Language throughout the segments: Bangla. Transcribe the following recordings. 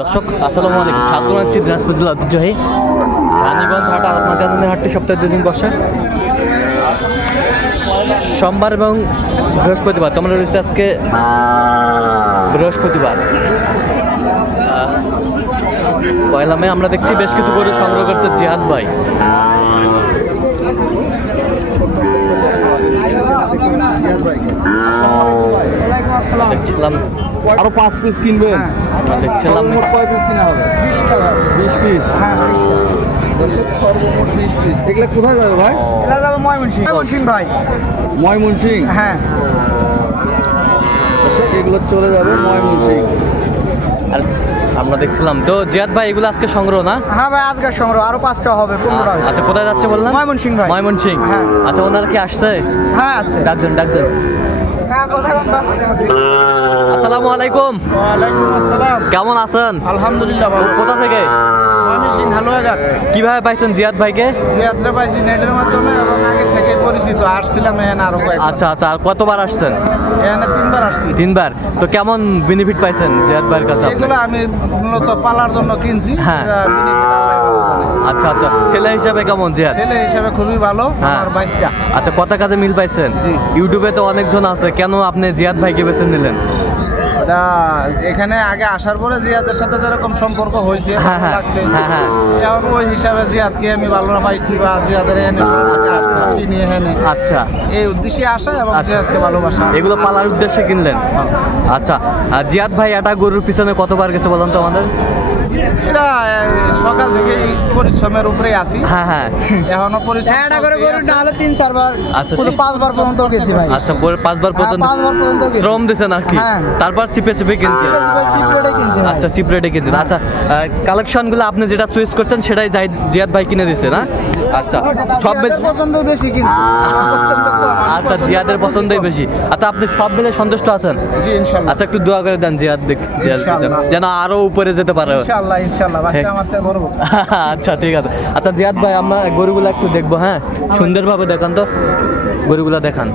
দর্শক, আসসালামু আলাইকুম। স্বাগত জানাচ্ছি দিনাজপুর জেলা ঐতিহ্যবাহী রানীগঞ্জ হাট, আলপনা চাঁদনের হাটটি সপ্তাহে দুদিন বসে। সোমবার এবং বৃহস্পতিবার তোমরা রয়েছে আজকে বৃহস্পতিবার। পয়লা মে, আমরা দেখছি বেশ কিছু গরু সংগ্রহ করছে জিহাদ ভাই। দেখছিলাম। আরও পাঁচ পিস কিনবেন? আমরা দেখছিলাম। সর্বমোট কয় পিস কিনা হবে? বিশ টাকা। বিশ পিস হ্যাঁ বিশ টাকা। দর্শক সর্বমোট বিশ পিস এগুলো কোথায় যাবে ভাই? এটা যাবে ময়মনসিং ময়মনসিং ভাই। ময়মনসিং হ্যাঁ। এগুলো চলে যাবে ময়মনসিং আর আমরা দেখছিলাম। তো জিয়াদ ভাই এগুলো আজকে সংগ্রহ না? হ্যাঁ ভাই আজকে সংগ্রহ। আরও পাঁচটা হবে পনেরোটা আচ্ছা কোথায় যাচ্ছে বললাম ময়মনসিং ভাই। ময়মনসিং হ্যাঁ। আচ্ছা ওনারা কি আসছে? হ্যাঁ আসছে। ডাক দেন আসসালামু আলাইকুম ওয়া আসসালামু আলাইকুম। ওয়ালাইকুম আসসালাম। কেমন আছেন? আলহামদুলিল্লাহ ভালো। কোথা থেকে? ময়মনসিং হালুয়াঘাট কীভাবে পাইছেন জিয়াদ ভাইকে? যে যাত্রা পাইছি নেটের মাধ্যমে এবং আগে থেকে পরিচিত। আসছিলাম এখানে আরও কয়েক আচ্ছা আচ্ছা আর কতবার আসছেন? এখানে তিনবার আসছি। তিনবার। তো কেমন বেনিফিট পাইছেন জিয়াদ ভাইয়ের কাছে এগুলো আমি মূলত পালার জন্য কিনছি। হ্যাঁ। আচ্ছা আচ্ছা। ছেলে হিসাবে কেমন জিয়াদ? ছেলে হিসাবে খুবই ভালো হ্যাঁ। আমার বাইশটা। আচ্ছা কত কাজে মিল পাইছেন? ইউটিউবে তো অনেকজন আছে। কেন আপনি জিয়াদ ভাইকে বেছে নিলেন? ওটা এখানে আগে আসার পরে জিয়াদের সাথে যেরকম সম্পর্ক হয়েছে হ্যাঁ, হ্যাঁ, লাগছে। হ্যাঁ। এখন ওই হিসাবে জিয়াদকে আমি ভালো না পাইছি বা জিয়াদের এনে চিনি এনে আচ্ছা। এই উদ্দেশ্যে আসা এবং আচ্ছা। জিয়াদকে ভালোবাসা। এগুলো পালার উদ্দেশ্যে কিনলেন? আচ্ছা। আর জিয়াদ ভাই এটা গরুর পিছনে কতবার গেছে বলুন তো আমাদের? এটা সকাল থেকেই পরিশ্রমের উপরে আসি হ্যাঁ হ্যাঁ। এখনও পরিশ্রম। নাহলে তিন চারবার আচ্ছা পুরো পাঁচবার পর্যন্ত গেছি ভাই। আচ্ছা পরে পাঁচবার পর্যন্ত হ্যাঁ, পাঁচবার পর্যন্ত শ্রম দিছেন আর কি? হ্যাঁ। তারপর চিপে চিপে কিনছেন? আচ্ছা চিপ রেটে কিনছেন। আচ্ছা কালেকশনগুলো আপনি যেটা চয়েস করছেন সেটাই জিয়াদ ভাই কিনে দিছে না? আচ্ছা সব পছন্দ বেশি আমি আচ্ছা জিয়াদের পছন্দই বেশি। আচ্ছা আপনি সব মিলে সন্তুষ্ট আছেন? জি ইনশাল্লাহ। আচ্ছা একটু দোয়া করে দেন জিয়াদ দেখ যেন আরও উপরে যেতে পারে। ইনশাল্লাহ বাচ্চা হ্যাঁ। আমার বড় আচ্ছা ঠিক আছে। আচ্ছা জিয়াদ ভাই আমরা গরুগুলো একটু দেখব হ্যাঁ? সুন্দরভাবে দেখান তো। গরুগুলো দেখান।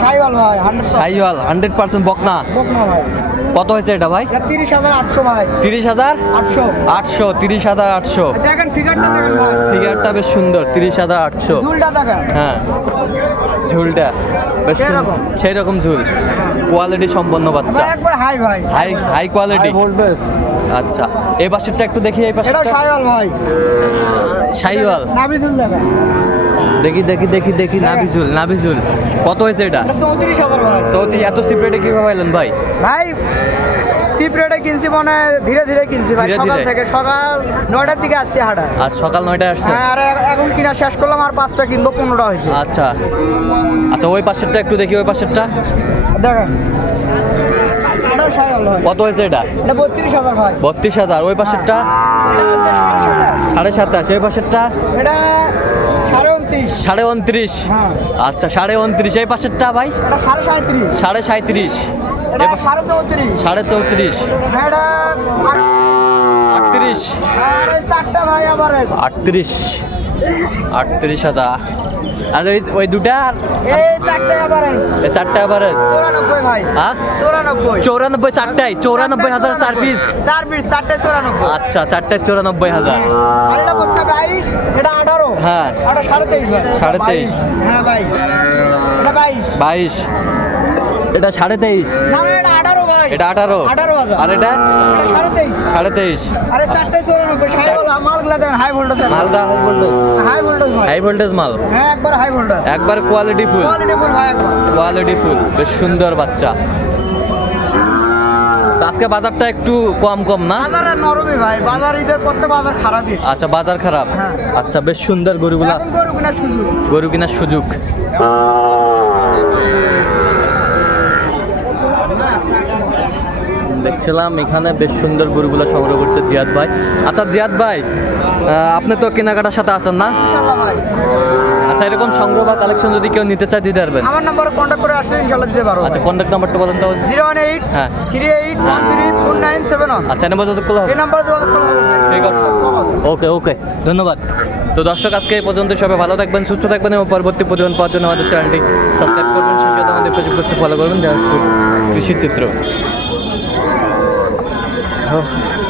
সাইওয়াল ভাই হান্ড্রেড সাইওয়াল হান্ড্রেড পার্সেন্ট বকনা। বকনা ভাই। কত হয়েছে এটা ভাই? তিরিশ হাজার আটশো ভাই। তিরিশ হাজার? আটশো। আটশো তিরিশ হাজার আটশো। দেখেন ফিগারটা দেখেন ফিগারটা বেশ সুন্দর তিরিশ হাজার আটশো। ঝুলটা দেখেন। হ্যাঁ। ঝুলটা বেশ সেই রকম ঝুল। কোয়ালিটি সম্পন্ন বাচ্চা। একবার হাই ভাই। হাই হাই কোয়ালিটি ভোল্টেজ আচ্ছা। এই পাশেরটা একটু দেখি এই এটা পাশেরটা সাইওয়াল ভাই। সাইওয়াল নাভি ঝুল দেখেন। দেখি দেখি দেখি দেখি নাবিজুল নাবিজুল কত হয়েছে এটা? চৌত্রিশ হাজার তো এত সিপ্রেটে কীভাবে এলেন ভাই? ভাই সিপ্রেটে কিনছি মানে ধীরে ধীরে কিনছি ভাই সকাল থেকে। সকাল নয়টার দিকে আসছি হাটা। আর সকাল নয়টায় আসছে হ্যাঁ আর এখন কিনা শেষ করলাম আর পাঁচটা কিনবো পনেরোটা হয়েছে। আচ্ছা। আচ্ছা ওই পাশেরটা একটু দেখি ওই পাশেরটা। দেখেন। কত হয়েছে এটা? বত্রিশ হাজার ভাই। বত্রিশ হাজার ওই পাশেরটা? সাড়ে সাতটা সেই পাশেরটা এটা সাড়ে উনত্রিশ। হ্যাঁ। আচ্ছা সাড়ে উনত্রিশ। এই পাশেরটা ভাই? সাড়ে সাঁত্রিশ। সাড়ে চৌত্রিশ। সাড়ে চৌত্রিশ। এটা আটত্রিশ। চারটা ভাই আবার আটত্রিশ। আটত্রিশ হাজার। আর ওই ওই দুটা চারটে আবার চৌরানব্বই হ্যাঁ? চৌরানব্বই। চারটায়? চৌরানব্বই হাজার চার পিস চার পিস চারটে চৌরানব্বই। আচ্ছা চারটায় চৌরানব্বই হাজার। এটা আঠারো। হ্যাঁ। সাড়ে তেইশ হ্যাঁ ভাই বাইশ। এটা সাড়ে তেইশ। এটা আঠারো আর এটা? সাড়ে তেইশ। সাড়ে তেইশ। মালটা হাই ভোল্টেজ হাই ভোল্টেজ মাল? হ্যাঁ একবার হাই ভোল্টেজ একবার কোয়ালিটি ফুল কোয়ালিটি ফুল ভাই একবার। কোয়ালিটি ফুল বেশ সুন্দর বাচ্চা। আজকে বাজারটা একটু কম কম না? বাজার নরমই ভাই। বাজার ঈদের করতে বাজার খারাপই। আচ্ছা বাজার খারাপ? হ্যাঁ। আচ্ছা বেশ সুন্দর গরুগুলা। গরু কিনা সুযোগ। গরু কেনার সুযোগ। দেখছিলাম এখানে বেশ সুন্দর গরুগুলা সংগ্রহ করছে জিয়াদ ভাই। আচ্ছা জিয়াদ ভাই আপনি তো কেনাকাটার সাথে আছেন না? ভাই। আচ্ছা এরকম সংগ্রহ বা কালেকশন যদি কেউ নিতে চায় দিতে পারবেন। আমার নাম্বারে কন্ট্যাক্ট করে আসলে ইনশাল্লাহ দিতে পারব আচ্ছা কন্ট্যাক্ট নাম্বারটা বলেন তো। জিরো ওয়ান এইট হ্যাঁ। Three eight one three four nine seven one. আচ্ছা নাম্বার যোগাযোগ করলে হবে। এই নাম্বারে যোগাযোগ করলে ঠিক আছে। ওকে ওকে ধন্যবাদ। তো দর্শক আজকে এই পর্যন্ত সবাই ভালো থাকবেন সুস্থ থাকবেন এবং পরবর্তী প্রতিবেদন পাওয়ার জন্য আমাদের চ্যানেলটি সাবস্ক্রাইব করবেন সেই সাথে আমাদের ফেসবুক পেজটি ফলো করবেন কৃষি চিত্র ও, টাকা